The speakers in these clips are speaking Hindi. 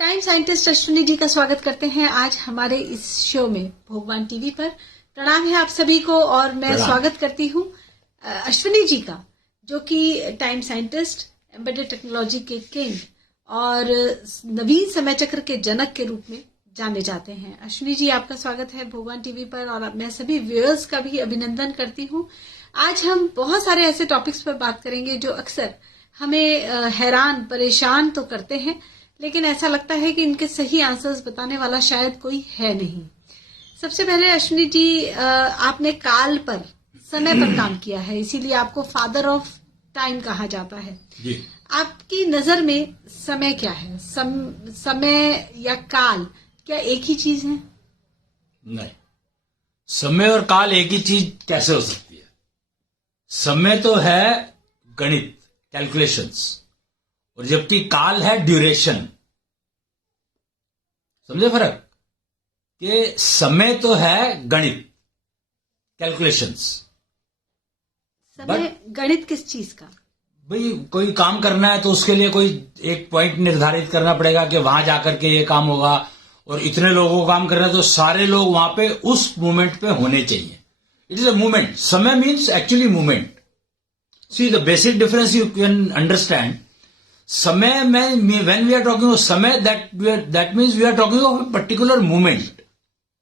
टाइम साइंटिस्ट अश्विनी जी का स्वागत करते हैं आज हमारे इस शो में भगवान टीवी पर। प्रणाम है आप सभी को और मैं स्वागत करती हूँ अश्विनी जी का, जो कि टाइम साइंटिस्ट, एम्बेडेड टेक्नोलॉजी के किंग और नवीन समय चक्र के जनक के रूप में जाने जाते हैं। अश्विनी जी, आपका स्वागत है भगवान टीवी पर और मैं सभी व्यूअर्स का भी अभिनंदन करती हूँ। आज हम बहुत सारे ऐसे टॉपिक्स पर बात करेंगे जो अक्सर हमें हैरान परेशान तो करते हैं, लेकिन ऐसा लगता है कि इनके सही आंसर्स बताने वाला शायद कोई है नहीं। सबसे पहले अश्विनी जी, आपने काल पर, समय पर काम किया है, इसीलिए आपको फादर ऑफ टाइम कहा जाता है जी। आपकी नजर में समय क्या है? समय या काल क्या एक ही चीज है? नहीं, समय और काल एक ही चीज कैसे हो सकती है? समय तो है गणित, कैलकुलेशंस, और जबकि काल है ड्यूरेशन। समझे फर्क? कि समय तो है गणित, कैलकुलेशंस। समय गणित किस चीज का? भाई, कोई काम करना है तो उसके लिए कोई एक पॉइंट निर्धारित करना पड़ेगा कि वहां जाकर के ये काम होगा, और इतने लोगों को काम करना है तो सारे लोग वहां पे उस मोमेंट पे होने चाहिए। It is a movement. Samay means actually movement. See the basic difference you can understand. समय में when we are talking of samay, that means we are talking of a particular movement.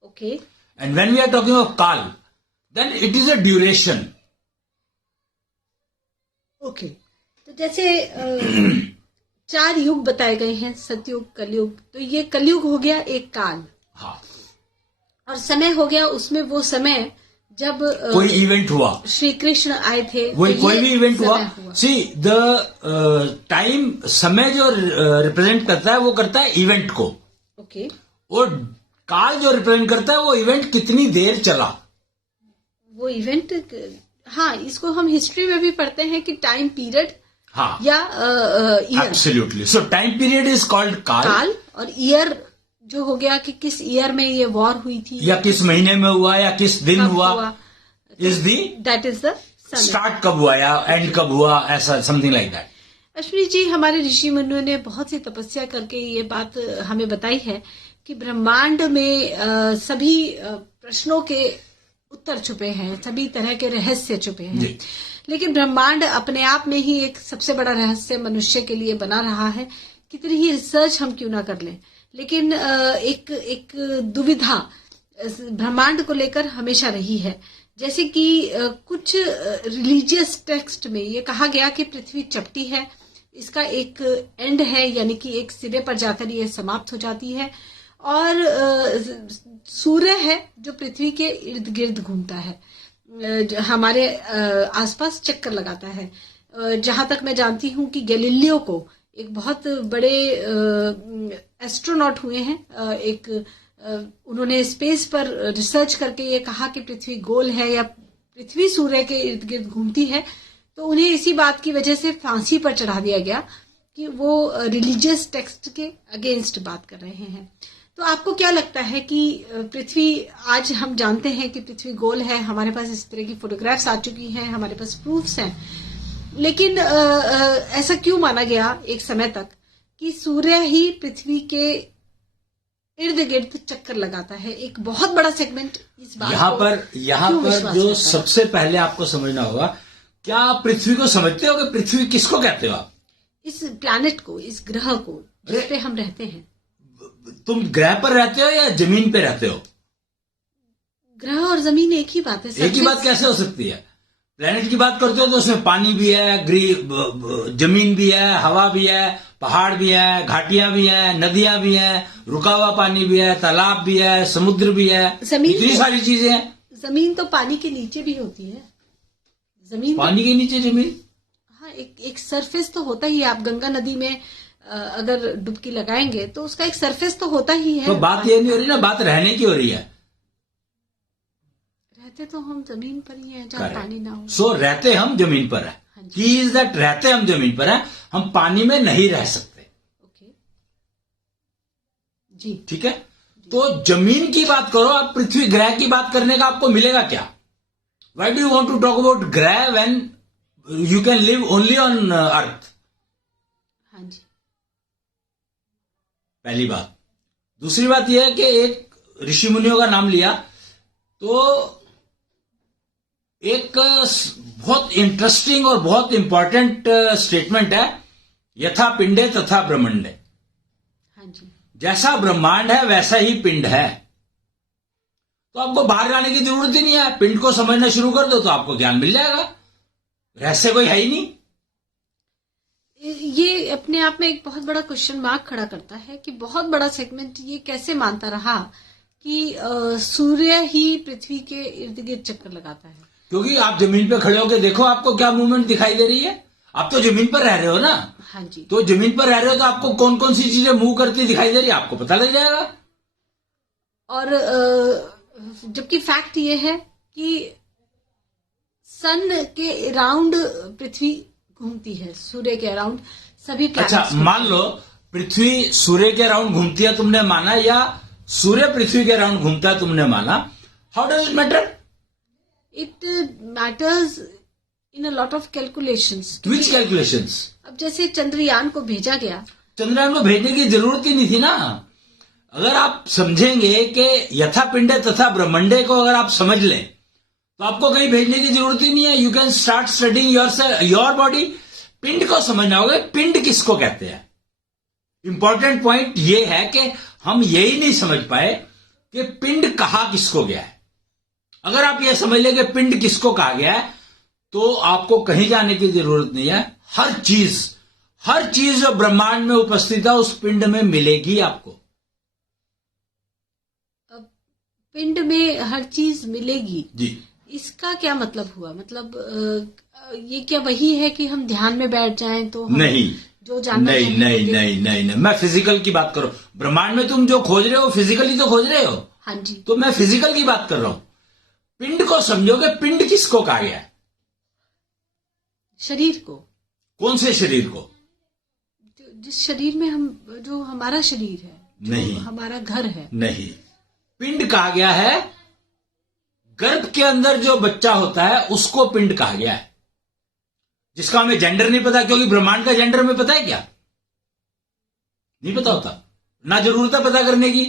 Okay. And when we are talking of kaal, then it is a duration. Okay. तो जैसे 4 युग बताए गए हैं, सतयुग, कलयुग, तो ये कलयुग हो गया एक काल। हाँ। और समय हो गया उसमें वो समय जब कोई इवेंट हुआ, श्री कृष्ण आए थे, वही तो कोई भी इवेंट हुआ। सी द टाइम, समय जो रिप्रेजेंट करता है वो करता है इवेंट को। ओके। और काल जो रिप्रेजेंट करता है वो इवेंट कितनी देर चला, वो इवेंट। हाँ, इसको हम हिस्ट्री में भी पढ़ते हैं कि टाइम पीरियड। हाँ, या year. Absolutely. So time period is called काल। और ईयर जो हो गया कि किस ईयर में ये वॉर हुई थी, या किस महीने में हुआ, या किस दिन हुआ, is the that is the start कब हुआ या एंड कब हुआ, ऐसा something like that. Ashwini ji, हमारे ऋषि मुनियों ने बहुत सी तपस्या करके ये बात हमें बताई है कि ब्रह्मांड में सभी प्रश्नों के उत्तर छुपे हैं, सभी तरह के रहस्य छुपे हैं। लेकिन ब्रह्मांड अपने आप में ही एक सबसे बड़ा रहस्य मनुष्य के लिए बना रहा है। कितनी ही रिसर्च हम क्यों ना कर लें, लेकिन एक दुविधा ब्रह्मांड को लेकर हमेशा रही है। जैसे कि कुछ रिलीजियस टेक्स्ट में ये कहा गया कि पृथ्वी चपटी है, इसका एक एंड है, यानी कि एक सिरे पर जाकर ये समाप्त हो जाती है, और सूर्य है जो पृथ्वी के इर्द गिर्द घूमता है, हमारे आसपास चक्कर लगाता है। जहां तक मैं जानती हूं कि गैलीलियो को, एक बहुत बड़े एस्ट्रोनॉट हुए हैं, उन्होंने स्पेस पर रिसर्च करके ये कहा कि पृथ्वी गोल है या पृथ्वी सूर्य के इर्द गिर्द घूमती है, तो उन्हें इसी बात की वजह से फांसी पर चढ़ा दिया गया कि वो रिलीजियस टेक्स्ट के अगेंस्ट बात कर रहे हैं। तो आपको क्या लगता है कि पृथ्वी, आज हम जानते हैं कि पृथ्वी गोल है, हमारे पास इस तरह की फोटोग्राफ्स आ चुकी हैं, हमारे पास प्रूफ्स हैं, लेकिन ऐसा क्यों माना गया एक समय तक कि सूर्य ही पृथ्वी के इर्द गिर्द चक्कर लगाता है? एक बहुत बड़ा सेगमेंट इस बात यहाँ पर जो सबसे पहले आपको समझना होगा, क्या आप पृथ्वी को समझते हो कि पृथ्वी किसको कहते हो? आप इस प्लैनेट को, इस ग्रह को जिस पे हम रहते हैं। तुम ग्रह पर रहते हो या जमीन पे रहते हो? ग्रह और जमीन एक ही बात है। एक ही बात कैसे हो सकती है? प्लेनेट की बात करते हो तो उसमें पानी भी है, जमीन भी है, हवा भी है, पहाड़ भी है, घाटियां भी हैं, नदियां भी हैं, रुका हुआ पानी भी है, तालाब भी है, समुद्र भी है, इतनी सारी चीजें हैं। जमीन तो पानी के नीचे भी होती है। जमीन पानी के नीचे जमीन, हाँ, एक सरफेस तो होता ही है। आप गंगा नदी में अगर डुबकी लगाएंगे तो उसका एक सरफेस तो होता ही है। तो बात ये नहीं हो रही ना, बात रहने की हो रही है। रहते तो हम जमीन पर ही हैं जहाँ पानी ना हो। सो रहते हम जमीन पर है। की इज दैट, रहते हम जमीन पर है, हम पानी में नहीं रह सकते। ओके जी, ठीक है। तो जमीन की बात करो, आप पृथ्वी ग्रह की बात करने का आपको मिलेगा क्या? Why do you want to talk about graha when you can live only on earth? हाँ जी। पहली बात। दूसरी बात यह है कि एक ऋषि मुनियों का नाम लिया तो एक बहुत इंटरेस्टिंग और बहुत इंपॉर्टेंट स्टेटमेंट है, यथा पिंडे तथा ब्रह्मंडे। हाँ जी। जैसा ब्रह्मांड है वैसा ही पिंड है। तो आपको बाहर जाने की जरूरत ही नहीं है, पिंड को समझना शुरू कर दो तो आपको ज्ञान मिल जाएगा, रहस्य कोई है ही नहीं। ये अपने आप में एक बहुत बड़ा क्वेश्चन मार्क खड़ा करता है कि बहुत बड़ा सेगमेंट ये कैसे मानता रहा कि सूर्य ही पृथ्वी के इर्द गिर्द चक्कर लगाता है। क्योंकि आप जमीन पे खड़े होकर देखो, आपको क्या मूवमेंट दिखाई दे रही है। आप तो जमीन पर रह रहे हो ना। हाँ जी। तो जमीन पर रह रहे हो तो आपको कौन कौन सी चीजें मूव करती दिखाई दे रही है, आपको पता लग जाएगा। और जबकि फैक्ट ये है कि सन के अराउंड पृथ्वी घूमती है, सूर्य के अराउंड सभी प्लैनेट्स। अच्छा, मान लो पृथ्वी सूर्य के अराउंड घूमती है तुमने माना, या सूर्य पृथ्वी के अराउंड घूमता है तुमने माना। How does it matter? It matters in a lot of calculations. Which calculations? अब जैसे चंद्रयान को भेजा गया, चंद्रयान को भेजने की जरूरत ही नहीं थी ना। अगर आप समझेंगे कि यथा पिंडे तथा ब्रह्मंडे को अगर आप समझ लें तो आपको कहीं भेजने की जरूरत ही नहीं है। You can start studying your body. पिंड को समझना होगा, पिंड किसको कहते हैं। इंपॉर्टेंट पॉइंट ये है कि हम यही नहीं समझ पाए कि पिंड कहा किसको गया है। अगर आप ये समझ लें कि पिंड किसको कहा गया है तो आपको कहीं जाने की जरूरत नहीं है। हर चीज जो ब्रह्मांड में उपस्थित है उस पिंड में मिलेगी आपको। अब पिंड में हर चीज मिलेगी जी, इसका क्या मतलब हुआ? मतलब ये क्या वही है कि हम ध्यान में बैठ जाएं तो हम नहीं, जो जानना नहीं नहीं नहीं नहीं नहीं, मैं फिजिकल की बात कर रहा हूं। ब्रह्मांड में तुम जो खोज रहे हो फिजिकली तो खोज रहे हो। हाँ जी। तो मैं फिजिकल की बात कर रहा हूं। पिंड को समझोगे, पिंड किसको कहा गया है? शरीर को। कौन से शरीर को? जिस शरीर में हम, जो हमारा शरीर है, जो नहीं, हमारा घर है। नहीं, पिंड कहा गया है गर्भ के अंदर जो बच्चा होता है उसको पिंड कहा गया है, जिसका हमें जेंडर नहीं पता। क्योंकि ब्रह्मांड का जेंडर हमें पता है क्या? नहीं पता होता, ना जरूरत है पता करने की।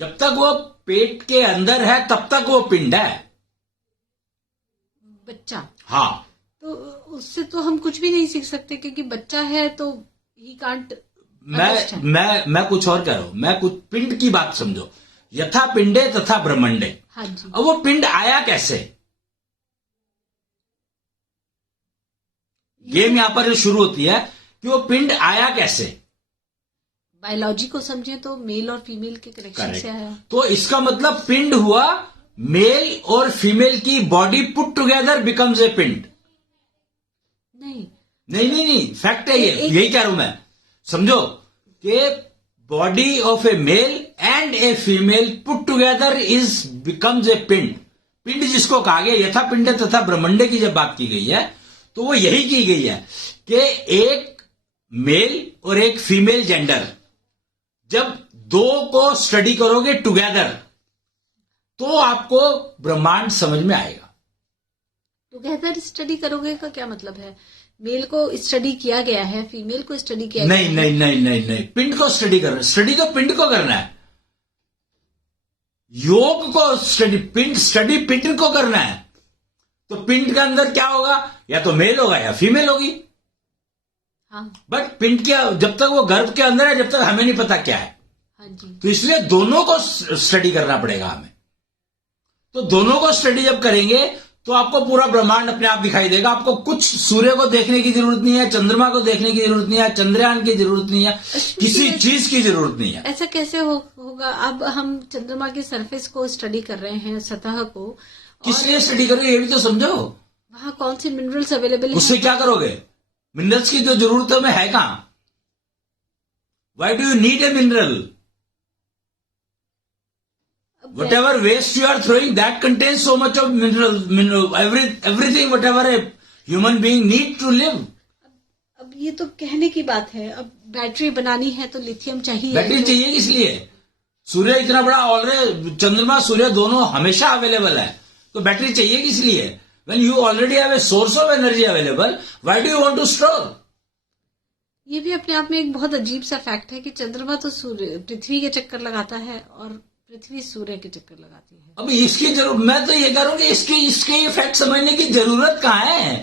जब तक वो पेट के अंदर है तब तक वो पिंड है, बच्चा। हाँ, तो उससे तो हम कुछ भी नहीं सीख सकते क्योंकि बच्चा है तो ही कांट। मैं कुछ और कह रहा हूं। मैं कुछ पिंड की बात समझो, यथा पिंडे तथा ब्रह्मंडे। हाँ जी। अब वो पिंड आया कैसे? गेम यहां पर जो शुरू होती है कि वो पिंड आया कैसे। बायोलॉजी को समझे तो मेल और फीमेल के कनेक्शन से आया। तो इसका मतलब पिंड हुआ मेल और फीमेल की body put together becomes a पिंड। नहीं नहीं नहीं नहीं, फैक्ट है ये, यही कह रहा हूं मैं। समझो कि body of A male and a female put together is becomes a पिंड। पिंड जिसको कहा गया, यथा पिंडे तथा ब्रह्मंडे की जब बात की गई है तो वो यही की गई है कि एक मेल और एक फीमेल जेंडर जब दो को स्टडी करोगे टुगेदर तो आपको ब्रह्मांड समझ में आएगा। टुगेदर स्टडी करोगे का क्या मतलब है? मेल को स्टडी किया गया है, फीमेल को स्टडी किया गया है। नहीं नहीं नहीं नहीं, पिंड को स्टडी करना। स्टडी तो पिंड को करना है। योग को स्टडी पिंड को करना है। तो पिंड के अंदर क्या होगा? या तो मेल होगा या फीमेल होगी। हाँ। बट पिंड क्या, जब तक वो गर्भ के अंदर है जब तक हमें नहीं पता क्या है। हाँ जी। तो इसलिए दोनों को स्टडी करना पड़ेगा हमें। तो दोनों को स्टडी जब करेंगे तो आपको पूरा ब्रह्मांड अपने आप दिखाई देगा। आपको कुछ सूर्य को देखने की जरूरत नहीं है, चंद्रमा को देखने की जरूरत नहीं है, चंद्रयान की जरूरत नहीं है, किसी चीज की जरूरत नहीं है। ऐसा कैसे होगा? अब हम चंद्रमा की सरफेस को स्टडी कर रहे हैं, सतह को। किस लिए स्टडी करोगे ये भी तो समझो। वहां कौन से मिनरल्स अवेलेबल है? उससे क्या करोगे? मिनरल्स की जो जरूरत है है कहां? Y do you need a mineral? Whatever waste you are throwing, that contains so much of mineral, everything, whatever a human being need to live. अब ये तो कहने की बात है। अब बैटरी बनानी है तो लिथियम चाहिए। बैटरी चाहिए किस लिए? सूर्य इतना बड़ा ऑलरेडी, चंद्रमा सूर्य दोनों हमेशा अवेलेबल है, तो बैटरी चाहिए किस लिए? When you already have a source of energy available, why do you want to store? ये भी अपने आप में एक बहुत अजीब सा फैक्ट है कि चंद्रमा तो सूर्य पृथ्वी के चक्कर लगाता है और पृथ्वी सूर्य के चक्कर लगाती है। अब इसकी जरूरत, मैं तो ये कह रहा हूं कि इसके ये फैक्ट समझने की जरूरत कहाँ है।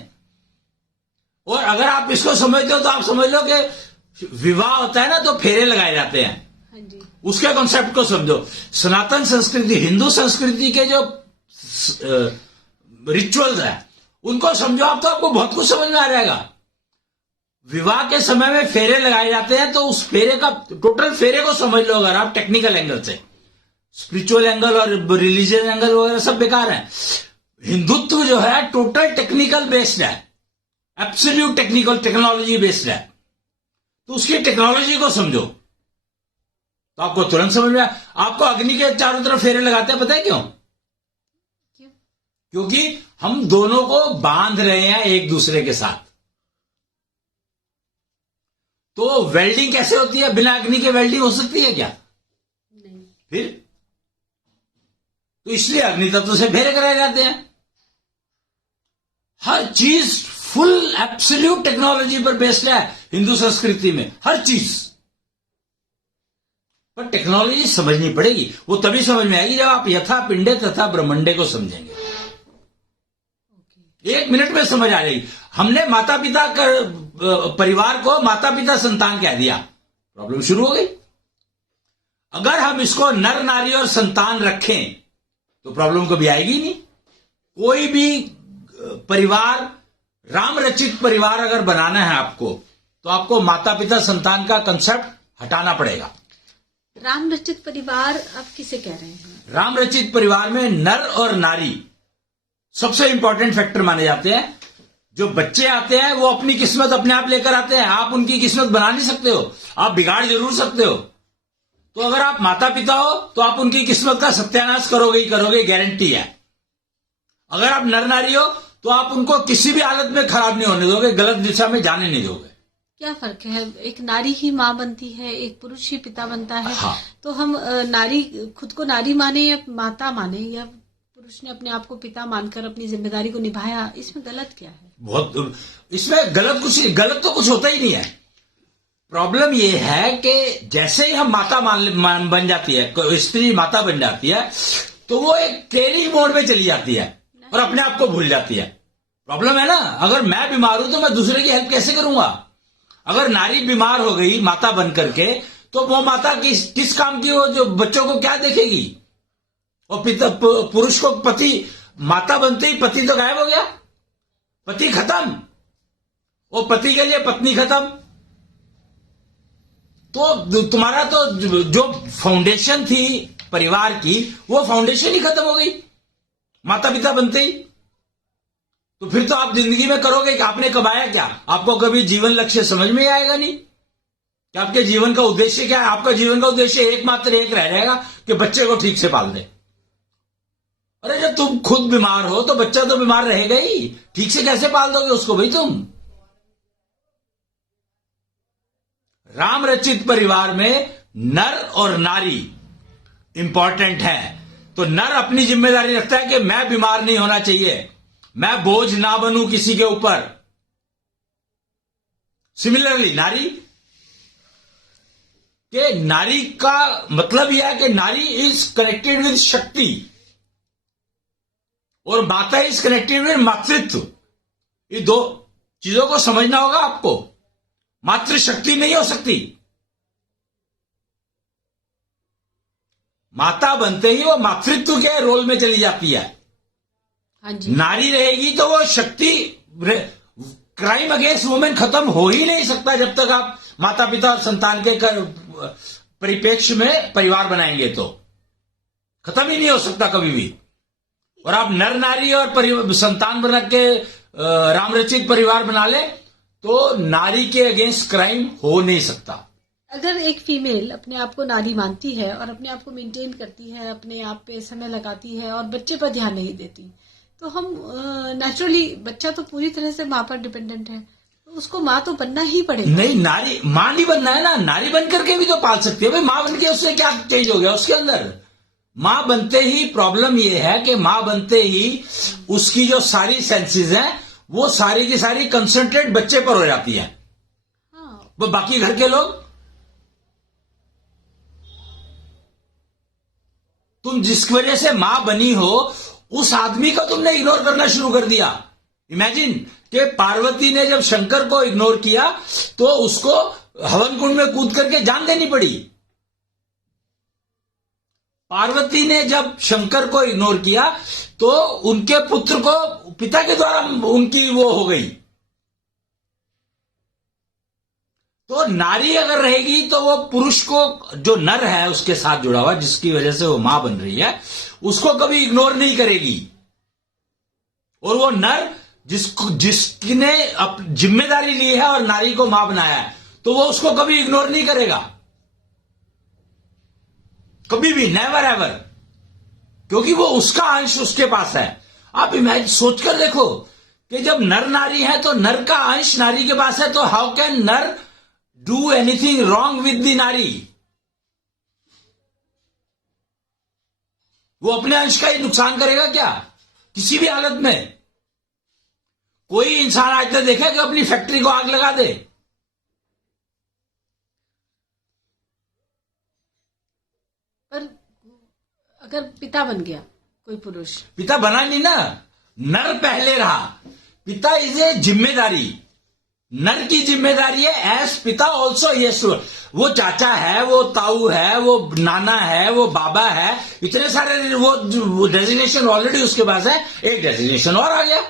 और अगर आप इसको समझते हो तो आप समझ लो कि विवाह होता है ना तो फेरे लगाए जाते हैं। हाँ जी। उसके कॉन्सेप्ट को समझो। सनातन संस्कृति, हिंदू संस्कृति के जो रिचुअल्स है उनको समझो आप, तो आपको बहुत कुछ समझ में आ जाएगा। विवाह के समय में फेरे लगाए जाते हैं, तो उस फेरे का टोटल फेरे को समझ लो अगर आप टेक्निकल एंगल से। स्पिरिचुअल एंगल और रिलीजियस एंगल वगैरह सब बेकार है। हिंदुत्व जो है टोटल टेक्निकल बेस्ड है, एब्सोल्यूट टेक्निकल टेक्नोलॉजी बेस्ड है। तो उसकी टेक्नोलॉजी को समझो तो आपको तुरंत समझ में आपको अग्नि के चारों तरफ फेरे लगाते हैं, पता है क्यों? क्योंकि हम दोनों को बांध रहे हैं एक दूसरे के साथ। तो वेल्डिंग कैसे होती है? बिना अग्नि के वेल्डिंग हो सकती है क्या? नहीं। फिर तो इसलिए अग्नि तत्व से फेरे कराए जाते हैं। हर चीज फुल एब्सोल्यूट टेक्नोलॉजी पर बेस्ड है हिंदू संस्कृति में, हर चीज। पर टेक्नोलॉजी समझनी पड़ेगी, वो तभी समझ में आएगी जब आप यथा पिंडे तथा ब्रह्मंडे को समझेंगे। 1 मिनट में समझ आ जाएगी। हमने माता पिता परिवार को माता पिता संतान कह दिया, प्रॉब्लम शुरू हो गई। अगर हम इसको नर नारी और संतान रखें तो प्रॉब्लम कभी आएगी नहीं। कोई भी परिवार, राम रचित परिवार अगर बनाना है आपको, तो आपको माता पिता संतान का कंसेप्ट हटाना पड़ेगा। राम रचित परिवार आप किसे कह रहे हैं? राम रचित परिवार में नर और नारी सबसे इंपॉर्टेंट फैक्टर माने जाते हैं। जो बच्चे आते हैं वो अपनी किस्मत अपने आप लेकर आते हैं, आप उनकी किस्मत बना नहीं सकते हो, आप बिगाड़ जरूर सकते हो। तो अगर आप माता पिता हो तो आप उनकी किस्मत का सत्यानाश करोगे ही करोगे, गारंटी है। अगर आप नर नारी हो तो आप उनको किसी भी हालत में खराब नहीं होने दोगे, गलत दिशा में जाने नहीं दोगे। क्या फर्क है? एक नारी ही माँ बनती है, एक पुरुष ही पिता बनता है। हाँ। तो हम नारी खुद को नारी माने या माता माने, या पुरुष ने अपने आप को पिता मानकर अपनी जिम्मेदारी को निभाया, इसमें गलत क्या है? बहुत, इसमें गलत तो कुछ होता ही नहीं है। प्रॉब्लम यह है कि जैसे ही हम माता बन जाती है, स्त्री माता बन जाती है, तो वो एक ट्रेनिंग मोड में चली जाती है और अपने आप को भूल जाती है। प्रॉब्लम है ना, अगर मैं बीमार हूं तो मैं दूसरे की हेल्प कैसे करूंगा? अगर नारी बीमार हो गई माता बन करके, तो वो माता किस काम की? वो जो बच्चों को क्या देखेगी? और पुरुष को पति, माता बनते ही पति तो गायब हो गया, पति खत्म, और पति के लिए पत्नी खत्म। तो तुम्हारा तो जो फाउंडेशन थी परिवार की, वो फाउंडेशन ही खत्म हो गई माता पिता बनते ही। तो फिर तो आप जिंदगी में करोगे कि आपने कमाया क्या? आपको कभी जीवन लक्ष्य समझ में आएगा नहीं कि आपके जीवन का उद्देश्य क्या है। आपका जीवन का उद्देश्य एकमात्र एक रह जाएगा कि बच्चे को ठीक से पाल दे। अरे जब तुम खुद बीमार हो तो बच्चा तो बीमार रहेगा ही, ठीक से कैसे पाल दोगे उसको भाई तुम? राम रचित परिवार में नर और नारी इंपॉर्टेंट है। तो नर अपनी जिम्मेदारी रखता है कि मैं बीमार नहीं होना चाहिए, मैं बोझ ना बनूं किसी के ऊपर। सिमिलरली नारी का मतलब यह है कि नारी इज कनेक्टेड विद शक्ति और माता इज कनेक्टेड विद मातृत्व। ये दो चीजों को समझना होगा आपको। मातृशक्ति नहीं हो सकती। माता बनते ही वो मातृत्व के रोल में चली जाती है। हाँ जी। नारी रहेगी तो वो शक्ति, क्राइम अगेंस्ट वुमेन खत्म हो ही नहीं सकता जब तक आप माता पिता और संतान के परिप्रेक्ष्य में परिवार बनाएंगे, तो खत्म ही नहीं हो सकता कभी भी। और आप नर नारी और संतान बना के राम रचित परिवार बना ले तो नारी के अगेंस्ट क्राइम हो नहीं सकता। अगर एक फीमेल अपने आप को नारी मानती है और अपने आप को मेंटेन करती है, अपने आप पे समय लगाती है और बच्चे पर ध्यान नहीं देती, तो हम नेचुरली, बच्चा तो पूरी तरह से माँ पर डिपेंडेंट है, तो उसको माँ तो बनना ही पड़ेगा। नहीं, नारी माँ नहीं बनना है ना, नारी बन करके भी तो पाल सकती है भाई। माँ बन के उससे क्या चेंज हो गया उसके अंदर? माँ बनते ही प्रॉब्लम ये है कि माँ बनते ही उसकी जो सारी सेंसेस हैं वो सारी की सारी कंसंट्रेट बच्चे पर हो जाती है। हाँ, वो बाकी घर के लोग, तुम जिसकी वजह से मां बनी हो उस आदमी को तुमने इग्नोर करना शुरू कर दिया। इमेजिन कि पार्वती ने जब शंकर को इग्नोर किया तो उसको हवन कुंड में कूद करके जान देनी पड़ी। पार्वती ने जब शंकर को इग्नोर किया तो उनके पुत्र को पिता के द्वारा उनकी वो हो गई। तो नारी अगर रहेगी तो वो पुरुष को, जो नर है उसके साथ जुड़ा हुआ, जिसकी वजह से वो मां बन रही है, उसको कभी इग्नोर नहीं करेगी। और वो नर जिसने जिम्मेदारी ली है और नारी को मां बनाया है, तो वो उसको कभी इग्नोर नहीं करेगा, कभी भी, नेवर एवर, क्योंकि वो उसका अंश उसके पास है। आप इमेजिन, सोचकर देखो कि जब नर नारी है तो नर का अंश नारी के पास है, तो हाउ कैन नर do anything wrong with the नारी? वो अपने अंश का ही नुकसान करेगा क्या किसी भी हालत में? कोई इंसान आज तक देखा कि अपनी फैक्ट्री को आग लगा दे? पर अगर पिता बन गया कोई पुरुष, पिता बना नहीं ना, नर पहले रहा। पिता इज ए जिम्मेदारी, नर की जिम्मेदारी है एज पिता ऑल्सो। यस, वो चाचा है, वो ताऊ है, वो नाना है, वो बाबा है, इतने सारे वो डेजिग्नेशन ऑलरेडी उसके पास है। एक डेजिग्नेशन और आ गया,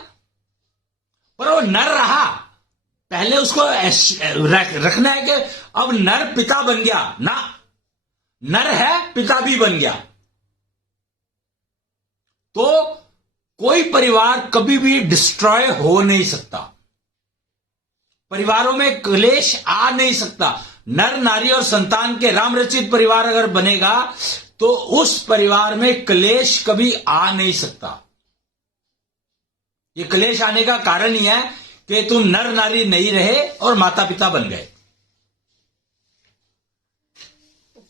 पर वो नर रहा। पहले उसको रखना है कि अब नर पिता बन गया ना, नर है पिता भी बन गया। तो कोई परिवार कभी भी डिस्ट्रॉय हो नहीं सकता, परिवारों में क्लेश आ नहीं सकता। नर नारी और संतान के राम रचित परिवार अगर बनेगा तो उस परिवार में क्लेश कभी आ नहीं सकता। ये क्लेश आने का कारण ही है कि तुम नर नारी नहीं रहे और माता पिता बन गए,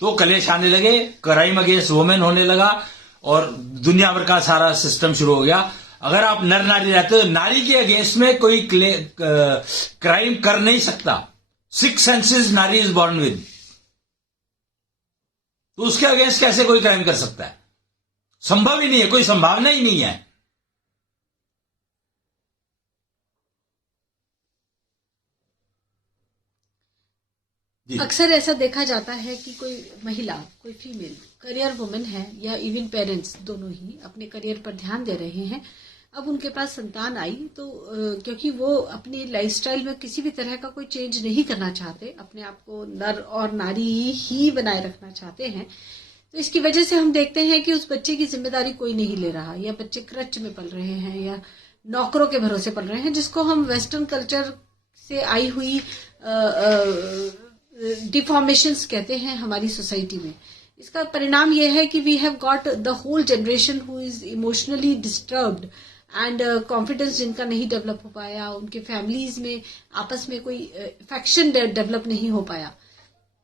तो क्लेश आने लगे, क्राइम अगेंस्ट वुमेन होने लगा और दुनिया भर का सारा सिस्टम शुरू हो गया। अगर आप नर नारी रहते तो नारी के अगेंस्ट में कोई क्राइम कर नहीं सकता। 6 सेंसेस नारी इज बॉर्न विद, तो उसके अगेंस्ट कैसे कोई क्राइम कर सकता है? संभव ही नहीं है, कोई संभावना ही नहीं है। अक्सर ऐसा देखा जाता है कि कोई महिला, कोई फीमेल करियर वुमेन है या इवन पेरेंट्स दोनों ही अपने करियर पर ध्यान दे रहे हैं। अब उनके पास संतान आई तो क्योंकि वो अपनी लाइफस्टाइल में किसी भी तरह का कोई चेंज नहीं करना चाहते, अपने आप को नर और नारी ही बनाए रखना चाहते हैं, तो इसकी वजह से हम देखते हैं कि उस बच्चे की जिम्मेदारी कोई नहीं ले रहा, या बच्चे क्रच में पल रहे हैं या नौकरों के भरोसे पल रहे हैं, जिसको हम वेस्टर्न कल्चर से आई हुई डिफॉर्मेशंस कहते हैं हमारी सोसाइटी में। इसका परिणाम यह है कि we have got the whole generation who is emotionally disturbed and confidence जिनका नहीं डेवलप हो पाया, उनके फैमिलीज में आपस में कोई अफेक्शन डेवलप नहीं हो पाया।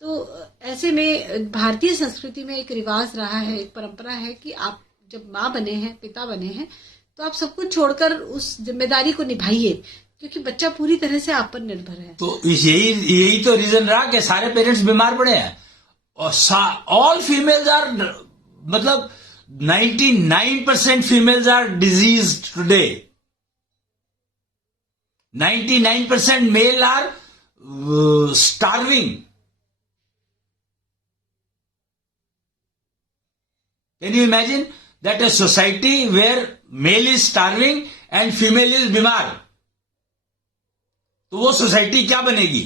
तो ऐसे में भारतीय संस्कृति में एक रिवाज रहा है, एक परंपरा है कि आप जब माँ बने हैं, पिता बने हैं, तो आप सब कुछ छोड़कर उस जिम्मेदारी को निभाइए, क्योंकि बच्चा पूरी तरह से आप पर निर्भर है। तो यही तो रीजन रहा कि सारे पेरेंट्स बीमार पड़े हैं और ऑल फीमेल्स आर, मतलब 99% females are diseased today. 99% male are starving. Can you imagine that a society where male is starving and female is बीमार? तो वो सोसाइटी क्या बनेगी?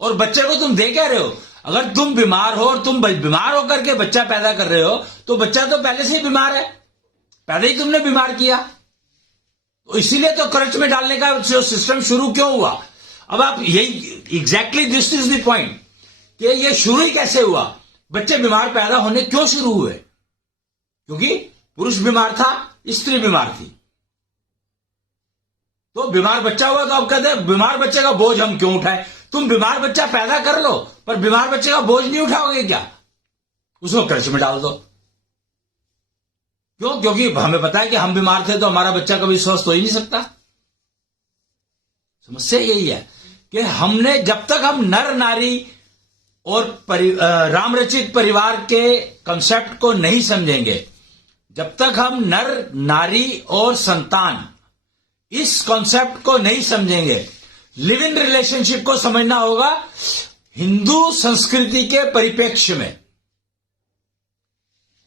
और बच्चे को तुम दे क्या रहे हो? अगर तुम बीमार हो और तुम बीमार होकर के बच्चा पैदा कर रहे हो, तो बच्चा तो पहले से ही बीमार है, पहले ही तुमने बीमार किया। तो इसीलिए तो क्रच में डालने का जो सिस्टम शुरू क्यों हुआ? अब आप यही exactly this is the point कि ये शुरू ही कैसे हुआ? बच्चे बीमार पैदा होने क्यों शुरू हुए? क्योंकि पुरुष बीमार था, स्त्री बीमार थी, तो बीमार बच्चा हुआ। तो अब कहते हैं बीमार बच्चे का बोझ हम क्यों उठाएं? तुम बीमार बच्चा पैदा कर लो, पर बीमार बच्चे का बोझ नहीं उठाओगे क्या? उसको क्रच में डाल दो। क्यों? क्योंकि हमें पता है कि हम बीमार थे तो हमारा बच्चा कभी स्वस्थ हो ही नहीं सकता। समस्या यही है कि हमने जब तक हम नर नारी और राम रचित परिवार के कंसेप्ट को नहीं समझेंगे, जब तक हम नर नारी और संतान इस कॉन्सेप्ट को नहीं समझेंगे, लिव इन रिलेशनशिप को समझना होगा हिंदू संस्कृति के परिप्रेक्ष्य में,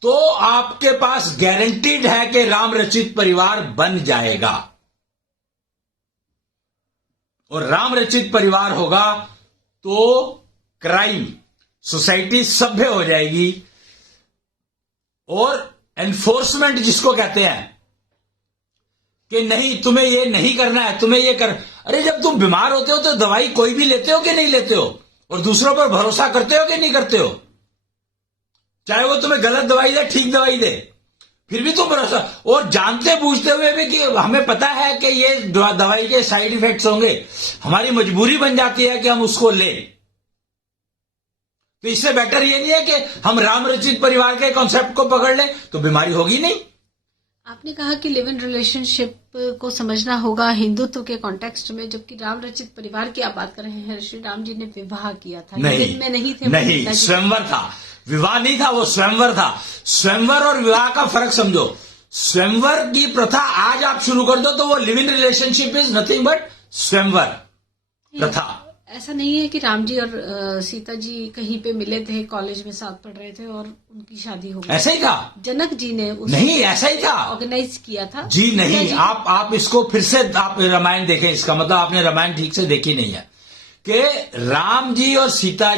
तो आपके पास गारंटीड है कि राम रचित परिवार बन जाएगा। और राम रचित परिवार होगा तो क्राइम, सोसाइटी सभ्य हो जाएगी, और एनफोर्समेंट जिसको कहते हैं कि नहीं तुम्हें ये नहीं करना है, तुम्हें ये कर। अरे जब तुम बीमार होते हो तो दवाई कोई भी लेते हो कि नहीं लेते हो, और दूसरों पर भरोसा करते हो कि नहीं करते हो, चाहे वो तुम्हें गलत दवाई दे ठीक दवाई दे, फिर भी तुम भरोसा, और जानते बूझते हुए भी कि हमें पता है कि ये दवाई के साइड इफेक्ट्स होंगे, हमारी मजबूरी बन जाती है कि हम उसको लें। तो इससे बेटर ये नहीं है कि हम राम रचित परिवार के कॉन्सेप्ट को पकड़ लें, तो बीमारी होगी नहीं। आपने कहा कि लिव इन रिलेशनशिप को समझना होगा हिंदुत्व के कॉन्टेक्स्ट में, जबकि राम रचित परिवार की आप बात कर रहे हैं। श्री राम जी ने विवाह किया था, लिव में नहीं थे, नहीं स्वयंवर था, विवाह नहीं था, वो स्वयंवर था। स्वयंवर और विवाह का फर्क समझो। स्वयंवर की प्रथा आज आप शुरू कर दो तो वो live in relationship is nothing but स्वयंवर प्रथा। ऐसा नहीं है कि राम जी और सीता जी कहीं पे मिले थे, कॉलेज में साथ पढ़ रहे थे और उनकी शादी हो गई, ऐसा ही था। जनक जी ने नहीं, ऐसा ही था, ऑर्गेनाइज किया था जी। नहीं, आप इसको फिर से आप रामायण देखें, इसका मतलब आपने रामायण ठीक से देखी नहीं है कि राम जी और सीता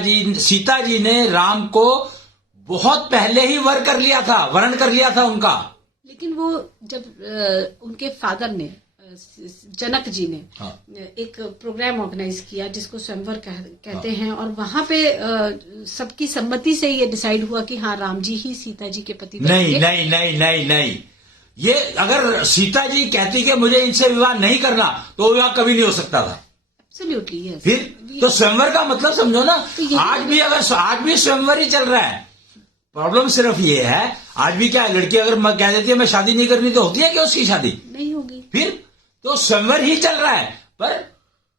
जी ने राम को बहुत पहले ही वरण कर लिया था उनका। लेकिन वो जब उनके फादर ने जनक जी ने एक प्रोग्राम ऑर्गेनाइज किया जिसको स्वयंवर कहते हैं, और वहां पे सबकी सम्मति से ये डिसाइड हुआ कि हाँ राम जी ही सीता जी के पति नहीं नहीं नहीं नहीं नहीं, ये अगर सीता जी कहती कि मुझे इनसे विवाह नहीं करना तो विवाह कभी नहीं हो सकता था। Absolutely yes. फिर तो स्वयंवर का मतलब समझो ना, आज भी स्वयंवर ही चल रहा है। प्रॉब्लम सिर्फ ये है, आज भी क्या लड़की अगर कह देती है मैं शादी नहीं करनी तो होती है क्या उसकी शादी? नहीं होगी। फिर तो स्वयंवर ही चल रहा है, पर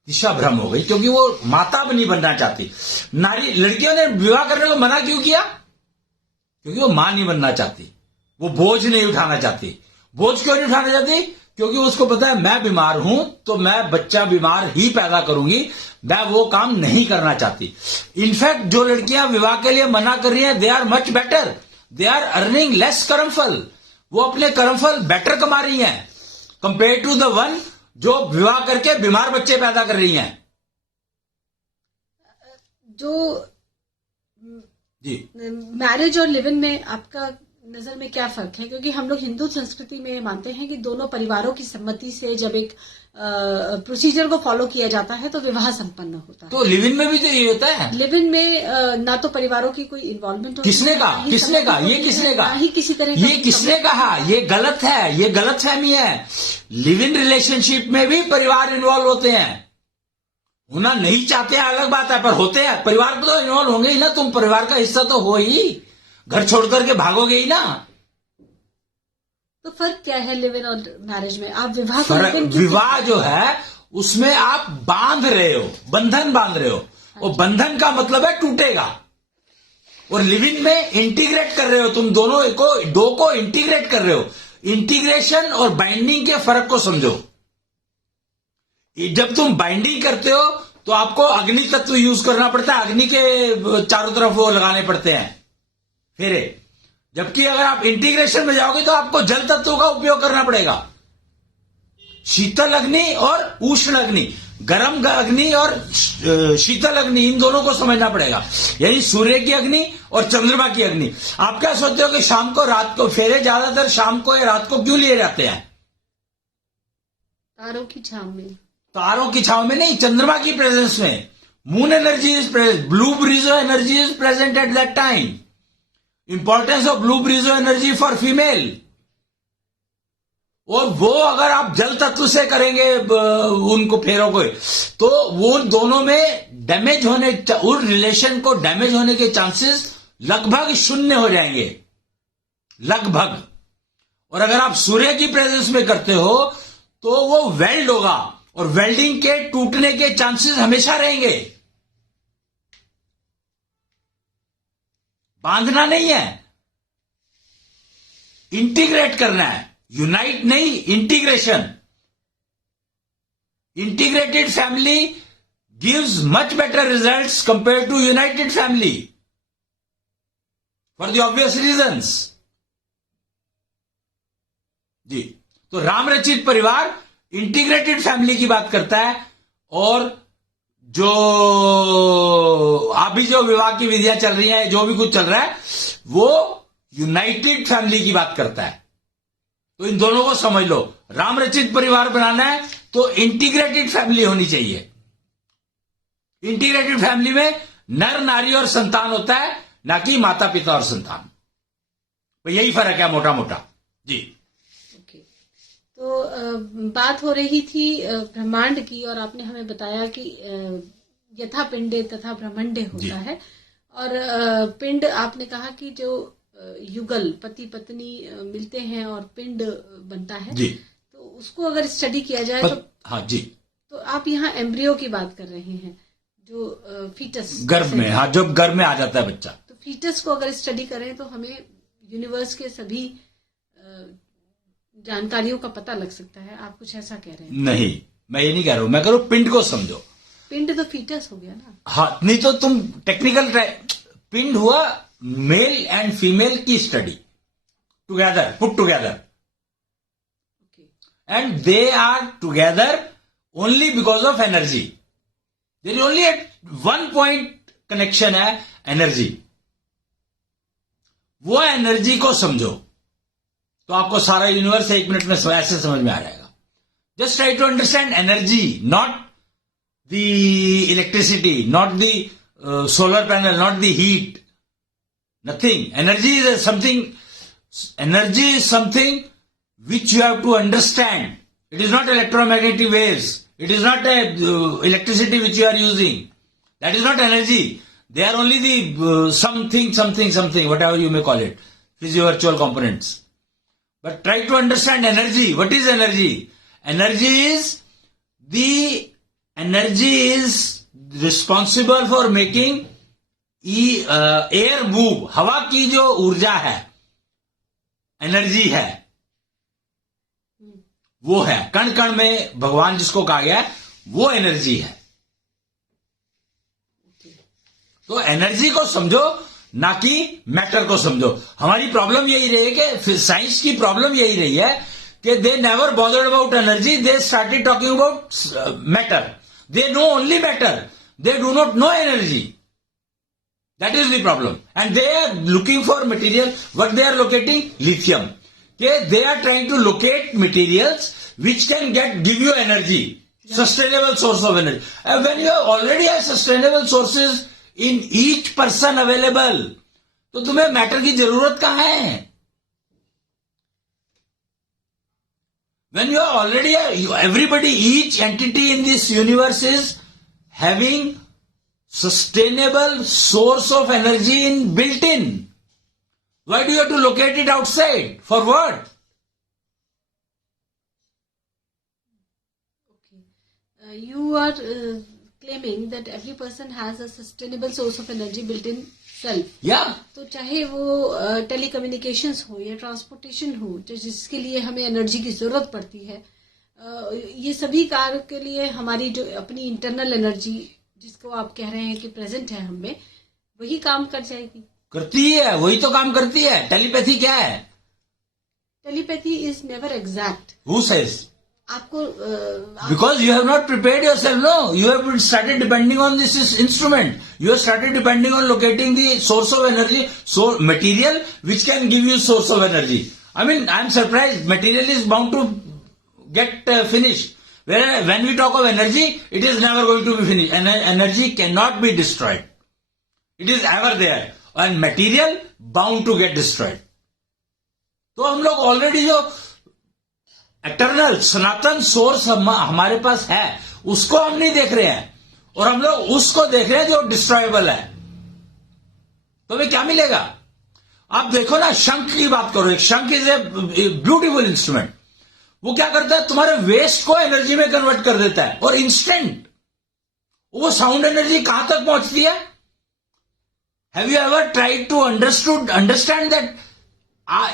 दिशा भ्रम हो गई क्योंकि वो माता नहीं बनना चाहती। लड़कियों ने विवाह करने को मना क्यों किया? क्योंकि वो मां नहीं बनना चाहती, वो बोझ नहीं उठाना चाहती। बोझ क्यों नहीं उठाना चाहती? क्योंकि उसको पता है मैं बीमार हूं तो मैं बच्चा बीमार ही पैदा करूंगी, मैं वो काम नहीं करना चाहती। इनफैक्ट जो लड़कियां विवाह के लिए मना कर रही हैं, they are much better, they are earning less कर्मफल, वो अपने कर्मफल बेटर कमा रही हैं कंपेयर टू द वन जो विवाह करके बीमार बच्चे पैदा कर रही हैं। जो जी मैरिज और लिव इन में आपका नजर में क्या फर्क है? क्योंकि हम लोग हिंदू संस्कृति में मानते हैं कि दोनों परिवारों की सम्मति से जब एक प्रोसीजर को फॉलो किया जाता है तो विवाह संपन्न होता है। तो लिव इन में भी तो ये होता है। लिव इन में ना तो परिवारों की कोई इन्वॉल्वमेंट होती है, किसने कहा? ये किसने कहा? ये गलत है, ये गलत फहमी है। लिव इन रिलेशनशिप में भी परिवार इन्वॉल्व होते हैं, होना नहीं चाहते हैं अलग बात है, पर होते हैं। परिवार को तो इन्वॉल्व होंगे ही ना, तुम परिवार का हिस्सा तो हो ही, घर छोड़ करके भागोगे ही ना। तो फर्क क्या है लिव इन और मैरिज में? आप विवाह जो है उसमें आप बांध रहे हो, बंधन बांध रहे हो, और बंधन का मतलब है टूटेगा। और लिव इन में इंटीग्रेट कर रहे हो, तुम दो को इंटीग्रेट कर रहे हो। इंटीग्रेशन और बाइंडिंग के फर्क को समझो। जब तुम बाइंडिंग करते हो तो आपको अग्नि तत्व यूज करना पड़ता है, अग्नि के चारों तरफ वो लगाने पड़ते हैं फेरे। जबकि अगर आप इंटीग्रेशन में जाओगे तो आपको जल तत्व का उपयोग करना पड़ेगा। शीतल अग्नि और उष्ण अग्नि, गर्म अग्नि और शीतल अग्नि, इन दोनों को समझना पड़ेगा। यानी सूर्य की अग्नि और चंद्रमा की अग्नि। आप क्या सोचते हो कि शाम को रात को फेरे ज्यादातर शाम को या रात को क्यों लिए जाते हैं? तारों की छांव में। तारों की छांव में नहीं, चंद्रमा की प्रेजेंस में। Moon energy is present, blue breezo energy is present at that time. Importance of blue breezo energy for female. और वो अगर आप जल तत्व से करेंगे उनको फेरों को, तो वो दोनों में डैमेज होने, उस रिलेशन को डैमेज होने के चांसेस लगभग शून्य हो जाएंगे, लगभग। और अगर आप सूर्य की प्रेजेंस में करते हो तो वो वेल्ड होगा और वेल्डिंग के टूटने के चांसेस हमेशा रहेंगे। बांधना नहीं है, इंटीग्रेट करना है, यूनाइट नहीं, integration. Integrated family gives much better results compare to united family for the obvious reasons. जी, तो राम रचित परिवार इंटीग्रेटेड फैमिली की बात करता है, और जो अभी जो विवाह की विधियां चल रही हैं, जो भी कुछ चल रहा है, वो यूनाइटेड फैमिली की बात करता है। तो इन दोनों को समझ लो, राम रचित परिवार बनाना है तो इंटीग्रेटेड फैमिली होनी चाहिए। इंटीग्रेटेड फैमिली में नर नारी और संतान होता है, ना कि माता पिता और संतान। तो यही फर्क है मोटा मोटा। जी, तो बात हो रही थी ब्रह्मांड की, और आपने हमें बताया कि यथा पिंडे तथा ब्रह्मंडे होता है। और पिंड, आपने कहा कि जो युगल पति पत्नी मिलते हैं और पिंड बनता है, जी, तो उसको अगर स्टडी किया जाए तो हाँ जी, तो आप यहाँ एम्ब्रियो की बात कर रहे हैं, जो फीटस गर्भ में, हाँ, जो गर्भ में आ जाता है बच्चा। तो फीटस को अगर स्टडी करें तो हमें यूनिवर्स के सभी जानकारियों का पता लग सकता है। आप कुछ ऐसा कह रहे हैं? नहीं, मैं ये नहीं कह रहा हूं, मैं कह रहा हूं पिंड को समझो। पिंड तो फीटस हो गया ना। हाँ, नहीं तो तुम टेक्निकल पिंड हुआ मेल एंड फीमेल की study together, put together, and they are together only because of energy. There is only at one point connection है, एनर्जी। वो एनर्जी को समझो तो आपको सारा यूनिवर्स 1 मिनट में ऐसे समझ में आ जाएगा। Just try to understand energy, not the electricity, not the solar panel, not the heat, nothing. Energy is something, energy is something which you have to understand. It is not electromagnetic waves. It is not electricity which you are using. That is not energy. They are only the something, whatever you may call it, physical components. But try to understand energy. What is energy? Energy is responsible for making air move. हवा की जो ऊर्जा है, एनर्जी है, वो है। कण कण में भगवान जिसको कहा गया है, वो एनर्जी है। तो एनर्जी को समझो, ना कि मैटर को समझो। हमारी प्रॉब्लम यही रही है कि साइंस की प्रॉब्लम यही रही है कि they never bothered about energy, they started talking about matter. They know only matter, they do not know energy. That is the problem. And they are looking for material, what they are locating, lithium. They are trying to locate materials which can give you energy, sustainable source of energy. And when you already have sustainable sources in each person available, तो तुम्हें मैटर की जरूरत कहां है? When you are already, everybody, each entity in this universe is having sustainable source of energy built in. Why do you have to locate it outside? For what? Okay. You are claiming that every person has a sustainable source of energy built in self. Yeah. तो चाहे वो टेलीकम्युनिकेशंस हो या ट्रांसपोर्टेशन हो, जिसके लिए हमें एनर्जी की जरूरत पड़ती है, ये सभी कार्य के लिए हमारी जो अपनी इंटरनल एनर्जी, जिसको आप कह रहे हैं कि प्रेजेंट है हमें, वही काम कर जाएगी। करती है, वही तो काम करती है। टेलीपैथी क्या है? Telepathy is never exact. Who says? आपको Because you have not prepared yourself, no. You have started depending on this instrument. You have started depending on locating the source of energy, material which can give you source of energy. I mean, I am surprised. Material is bound to get finished. Whereas when we talk of energy, it is never going to be finished. Energy cannot be destroyed. It is ever there. And material bound to get destroyed. तो हम लोग ऑलरेडी जो एटर्नल सनातन सोर्स हमारे पास है, उसको हम नहीं देख रहे हैं, और हम लोग उसको देख रहे हैं जो डिस्ट्रॉयबल है। तो हमें क्या मिलेगा? आप देखो ना, शंख की बात करो। एक शंख इज ए ब्यूटीफुल इंस्ट्रूमेंट। वो क्या करता है, तुम्हारे वेस्ट को एनर्जी में कन्वर्ट कर देता है और इंस्टेंट। वो साउंड एनर्जी कहां तक पहुंचती है? Have you ever tried to understand that?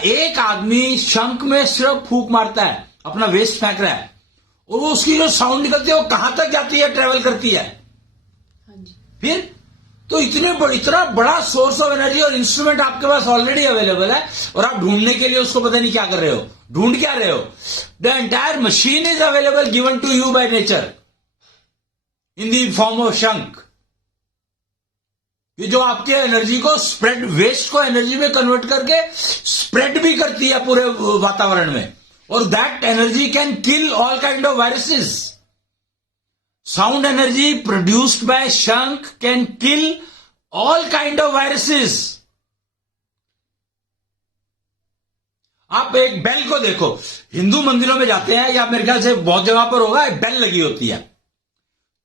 एक आदमी शंख में सिर्फ फूंक मारता है, अपना वेस्ट फेंक रहा है, और वो उसकी जो साउंड निकलती है वो कहां तक जाती है, ट्रेवल करती है। फिर तो इतना बड़ा सोर्स ऑफ एनर्जी और इंस्ट्रूमेंट आपके पास ऑलरेडी अवेलेबल है, और आप ढूंढने के लिए उसको पता नहीं क्या कर रहे हो, ढूंढ क्या रहे हो। The entire machine is available, given to you by nature in the form of शंख। ये जो आपके एनर्जी को स्प्रेड, वेस्ट को एनर्जी में कन्वर्ट करके स्प्रेड भी करती है पूरे वातावरण में, और that energy can kill all kind of viruses. Sound energy produced by Shankh can kill all kind of viruses. आप एक बेल को देखो, हिंदू मंदिरों में जाते हैं या मेरे ख्याल से बहुत जगह पर होगा, एक बेल लगी होती है।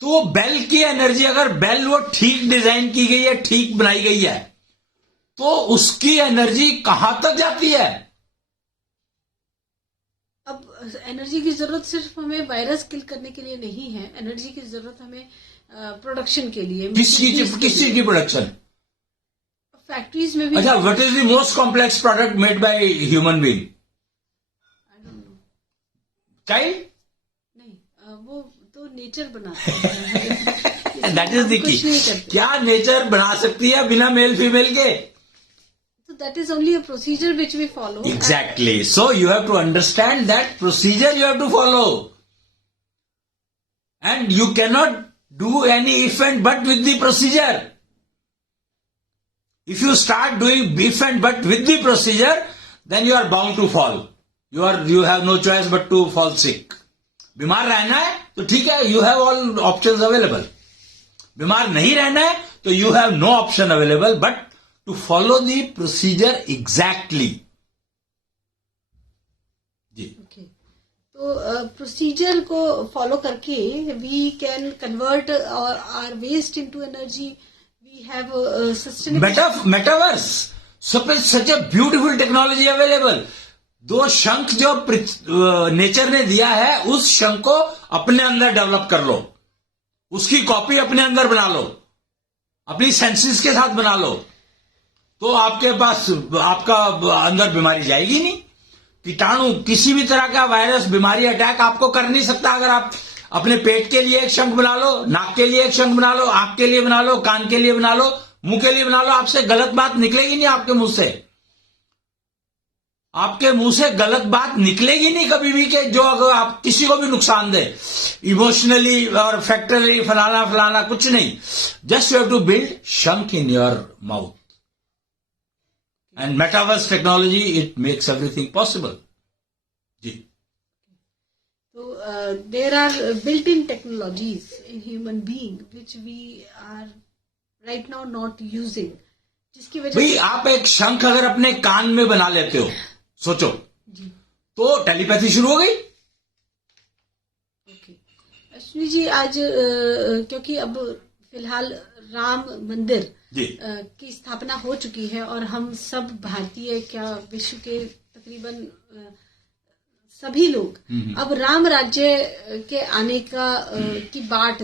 तो वो बेल की एनर्जी, अगर बेल वो ठीक डिजाइन की गई है, ठीक बनाई गई है, तो उसकी एनर्जी कहां तक जाती है? अब एनर्जी की जरूरत सिर्फ हमें वायरस किल करने के लिए नहीं है, एनर्जी की जरूरत हमें प्रोडक्शन के लिए। किस चीज की प्रोडक्शन? फैक्ट्रीज में भी। अच्छा, what is the most complex product made by human being? I don't know. Child? नहीं, वो तो नेचर बनाता है। That is the key. क्या नेचर बना सकती है बिना मेल फीमेल के? That is only a procedure which we follow. Exactly. So you have to understand that procedure you have to follow. And you cannot do any if and but with the procedure. If you start doing if and but with the procedure, then you are bound to fall. You have no choice but to fall sick. बीमार रहना है तो ठीक है, you have all options available. बीमार नहीं रहना है तो you have no option available but to follow the procedure exactly. जी. Okay. तो प्रोसीजर को फॉलो करके we can convert our waste into energy. We have sustainable metaverse. Such a beautiful technology available. दो शंख जो नेचर ने दिया है, उस शंख को अपने अंदर डेवलप कर लो, उसकी कॉपी अपने अंदर बना लो, अपनी सेंसेस के साथ बना लो, तो आपके पास आपका अंदर बीमारी जाएगी नहीं। कीटाणु, किसी भी तरह का वायरस, बीमारी अटैक आपको कर नहीं सकता। अगर आप अपने पेट के लिए एक शंख बना लो, नाक के लिए एक शंख बना लो, आंख के लिए बना लो, कान के लिए बना लो, मुंह के लिए बना लो, आपसे गलत बात निकलेगी नहीं। आपके मुंह से गलत बात निकलेगी नहीं कभी भी, कि जो अगर आप किसी को भी नुकसान दे, इमोशनली और फैक्टरली, फलाना फलाना कुछ नहीं। Just you have to build shankh in your mouth. And metaverse technology, it makes everything possible. जी. So there are built-in technologies in human being which we are right now not using. जिसकी वजह भाई, आप एक शंख अगर अपने कान में बना लेते हो, सोचो जी, तो टेलीपैथी शुरू हो गई। ओके अश्विनी जी, आज क्योंकि अब फिलहाल राम मंदिर की स्थापना हो चुकी है और हम सब भारतीय, क्या विश्व के तकरीबन सभी लोग अब राम राज्य के आने की बाट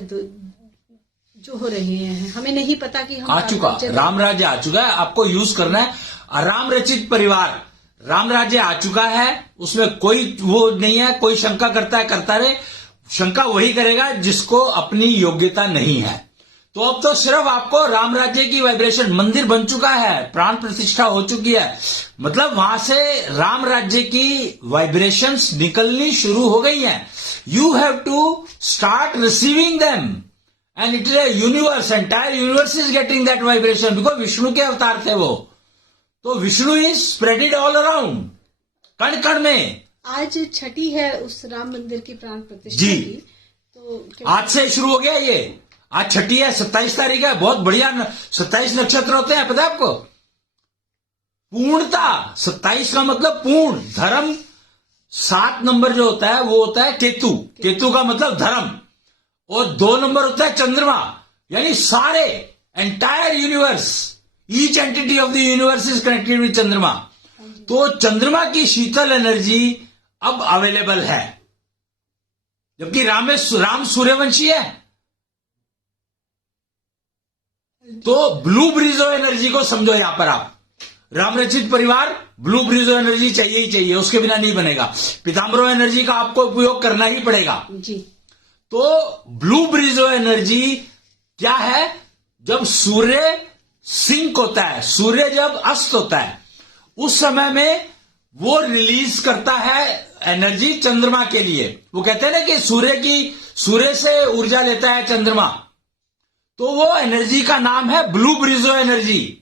जो हो रहे हैं, हमें नहीं पता कि हम आ चुका, राम राज्य आ चुका है, आपको यूज करना है। राम रचित परिवार, राम राज्य आ चुका है, उसमें कोई वो नहीं है। कोई शंका करता है, करता रहे, शंका वही करेगा जिसको अपनी योग्यता नहीं है। तो अब तो सिर्फ आपको राम राज्य की वाइब्रेशन, मंदिर बन चुका है, प्राण प्रतिष्ठा हो चुकी है, मतलब वहां से राम राज्य की वाइब्रेशंस निकलनी शुरू हो गई हैं। You have to start receiving them and it is a universe, entire universe is getting that vibration, because Vishnu के अवतार थे वो। तो Vishnu is spreaded all around, कण कण में। आज छठी है उस राम मंदिर की प्राण प्रतिष्ठा की, तो आज से शुरू हो गया ये। आज छठी है, 27 तारीख है, बहुत बढ़िया। 27 नक्षत्र होते हैं, पता है आपको? पूर्णता, 27 का मतलब पूर्ण। धर्म 7 नंबर जो होता है वो होता है केतु, केतु का मतलब धर्म, और 2 नंबर होता है चंद्रमा, यानी सारे entire universe, each entity of the universe is connected with चंद्रमा। तो चंद्रमा की शीतल एनर्जी अब अवेलेबल है। जबकि राम सूर्यवंशी है। तो ब्लू ब्रिजो एनर्जी को समझो यहां पर आप, राम रचित परिवार ब्लू ब्रिजो एनर्जी चाहिए ही चाहिए, उसके बिना नहीं बनेगा। पीताम्बरो एनर्जी का आपको उपयोग करना ही पड़ेगा जी। तो ब्लू ब्रिजो एनर्जी क्या है? जब सूर्य सिंक होता है, सूर्य जब अस्त होता है, उस समय में वो रिलीज करता है एनर्जी चंद्रमा के लिए। वो कहते हैं ना कि सूर्य से ऊर्जा लेता है चंद्रमा, तो वो एनर्जी का नाम है ब्लू ब्रिजो एनर्जी।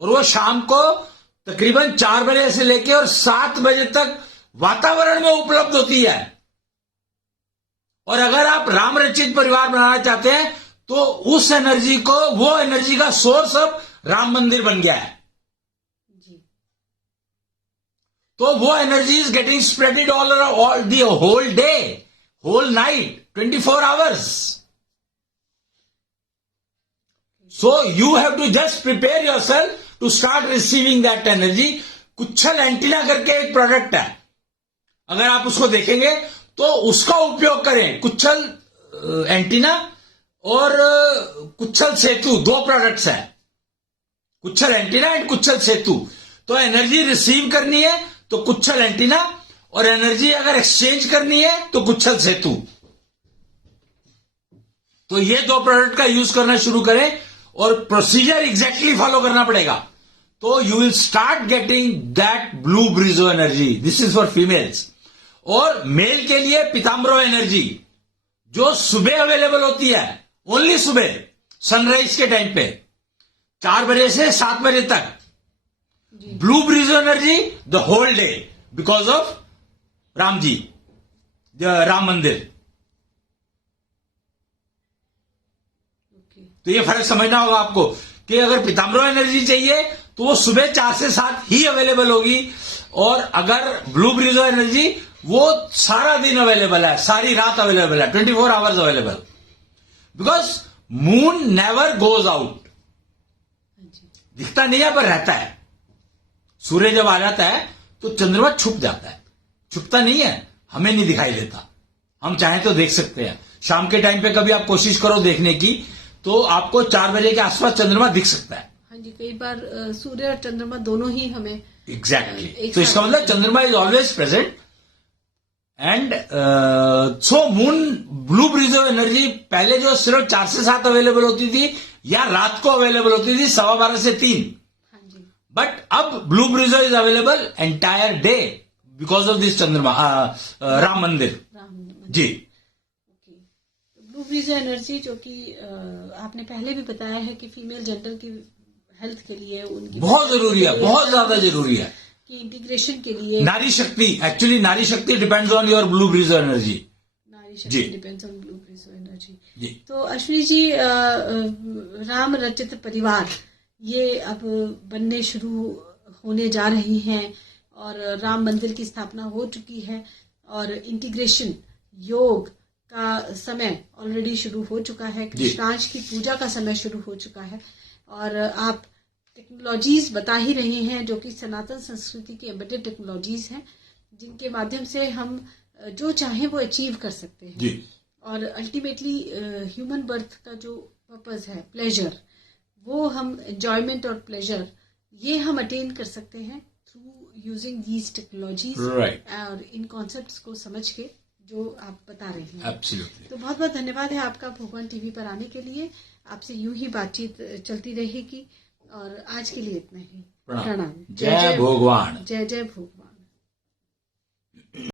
और वो शाम को तकरीबन 4 बजे से लेकर और 7 बजे तक वातावरण में उपलब्ध होती है। और अगर आप राम रचित परिवार बनाना चाहते हैं तो उस एनर्जी को, वो एनर्जी का सोर्स अब राम मंदिर बन गया है। तो वो energy is getting spreaded all the whole day, whole night, 24 hours. So you have to just prepare yourself to start receiving that energy. Kuchhal antenna करके एक प्रोडक्ट है, अगर आप उसको देखेंगे तो उसका उपयोग करें। कुच्छल एंटीना और कुच्छल सेतु 2 प्रोडक्ट्स हैं, कुच्छल एंटीना एंड कुच्छल सेतु। तो एनर्जी रिसीव करनी है तो कुच्छल एंटीना, और एनर्जी अगर एक्सचेंज करनी है तो कुच्छल सेतु। तो ये 2 प्रोडक्ट का यूज करना शुरू करें और प्रोसीजर एग्जैक्टली फॉलो करना पड़ेगा, तो you will start getting that blue breezo energy. This is for females. और मेल के लिए पीताम्बरो एनर्जी, जो सुबह अवेलेबल होती है, ओनली सुबह सनराइज के टाइम पे 4 बजे से 7 बजे तक। Blue breezo energy the whole day because of Ram ji, Ram Mandir. तो ये फर्क समझना होगा आपको कि अगर पीताम्बरो एनर्जी चाहिए तो वो सुबह 4 से 7 ही अवेलेबल होगी, और अगर ब्लू ब्रिजो एनर्जी वो सारा दिन अवेलेबल है, सारी रात अवेलेबल है, 24 hours available. Because moon never goes out, दिखता नहीं है पर रहता है। सूर्य जब आ जाता है तो चंद्रमा छुप जाता है, छुपता नहीं है, हमें नहीं दिखाई देता। हम चाहें तो देख सकते हैं। शाम के टाइम पे कभी आप कोशिश करो देखने की, तो आपको 4 बजे के आसपास चंद्रमा दिख सकता है। हाँ जी, कई बार सूर्य और चंद्रमा दोनों ही हमें एग्जैक्टली तो इसका मतलब Chandrama is always present. And so moon blue breezo energy पहले जो सिर्फ 4 से 7 अवेलेबल होती थी या रात को अवेलेबल होती थी 12:15 से 3, बट अब blue breezo is available entire day because of this Chandrama, Ram मंदिर जी। ब्लू ब्रिजो एनर्जी जो कि आपने पहले भी बताया है कि फीमेल जेंडर की हेल्थ के लिए, उनकी बहुत जरूरी है, बहुत ज्यादा जरूरी है, कि इंटीग्रेशन के लिए। नारी शक्ति, actually nari shakti depends on your blue breezo energy. Nari shakti depends on blue breezo energy जी। तो अश्विनी जी, राम रचित परिवार ये अब बनने शुरू होने जा रही हैं, और राम मंदिर की स्थापना हो चुकी है, और इंटीग्रेशन योग का समय ऑलरेडी शुरू हो चुका है, कृष्णाष्टमी की पूजा का समय शुरू हो चुका है, और आप टेक्नोलॉजीज बता ही रहे हैं जो कि सनातन संस्कृति की एम्बेडेड टेक्नोलॉजीज हैं, जिनके माध्यम से हम जो चाहें वो अचीव कर सकते हैं जी। और अल्टीमेटली ह्यूमन बर्थ का जो पर्पस है, प्लेजर, वो हम एंजॉयमेंट और प्लेजर ये हम अटेन कर सकते हैं थ्रू यूजिंग दीज टेक्नोलॉजीज, और इन कॉन्सेप्ट्स को समझ के जो आप बता रहे हैं। Absolutely. तो बहुत बहुत धन्यवाद है आपका भगवान टीवी पर आने के लिए। आपसे यूं ही बातचीत चलती रहेगी, और आज के लिए इतना ही। प्रणाम। जय भगवान। जय जय भगवान।